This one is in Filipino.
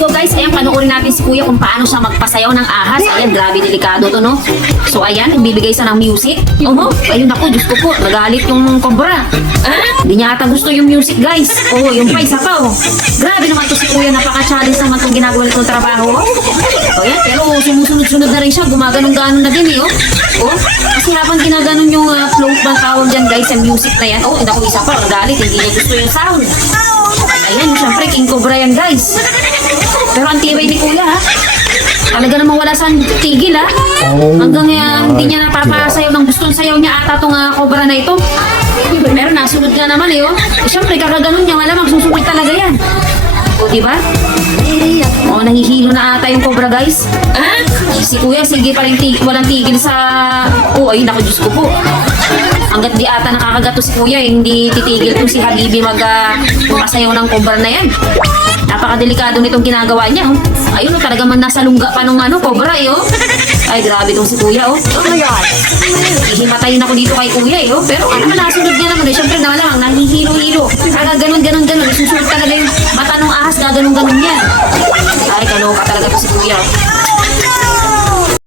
go guys. Ayan, panoorin natin si Kuya kung paano siya magpasayaw ng ahas. Ayan, grabe delikado to, no? So, ayan, nagbibigay siya ng music. Ayun ako, Diyos ko po, nagalit yung cobra. Hindi niya ata gusto yung music, guys. Yung pa, isa pa, Grabe naman to si Kuya, napaka-challenge naman itong ginagawa nitong trabaho. Ayan, pero sumusunod-sunod na rin siya, gumaganong-ganon na din, Kasi habang ginaganon yung float bang tawag dyan, guys, yung music na yan. Hindi ako isa pa, nagalit, hindi niya gusto yung sound. Ayan, syempre, King Cobra yan, guys. Pero ang tibay ni Kuya, ha? Talaga namang wala siyang tigil, ha? Hanggang hindi niya napapasayaw ng gustong sayaw niya ata itong cobra na ito. Pero nasunod nga naman, Syempre, kakaganon niya, wala magsusunod talaga yan. Diba? Nahihilo na ata yung cobra, guys. Si Kuya, sige pa rin walang tigil sa... ayun, naku, Diyos ko po. Hanggat di ata nakakagato si Kuya, hindi titigil po si Habibi magpasayaw ng cobra na yan. Napakadelikado nitong ginagawa niya, Ayun, talaga man nasa lungga pa nung cobra, Ay, grabe itong si Kuya, Oh my God. Hihimatayin ako dito kay Kuya, Pero ano naman, nasunod niya naman, Siyempre, naman, nahihilo-hilo. Kaya ganon-ganon-ganon. Isusunod talaga yung mata ng ahas, gaganon-ganon yan. Ay, kaloka talaga to si Kuya,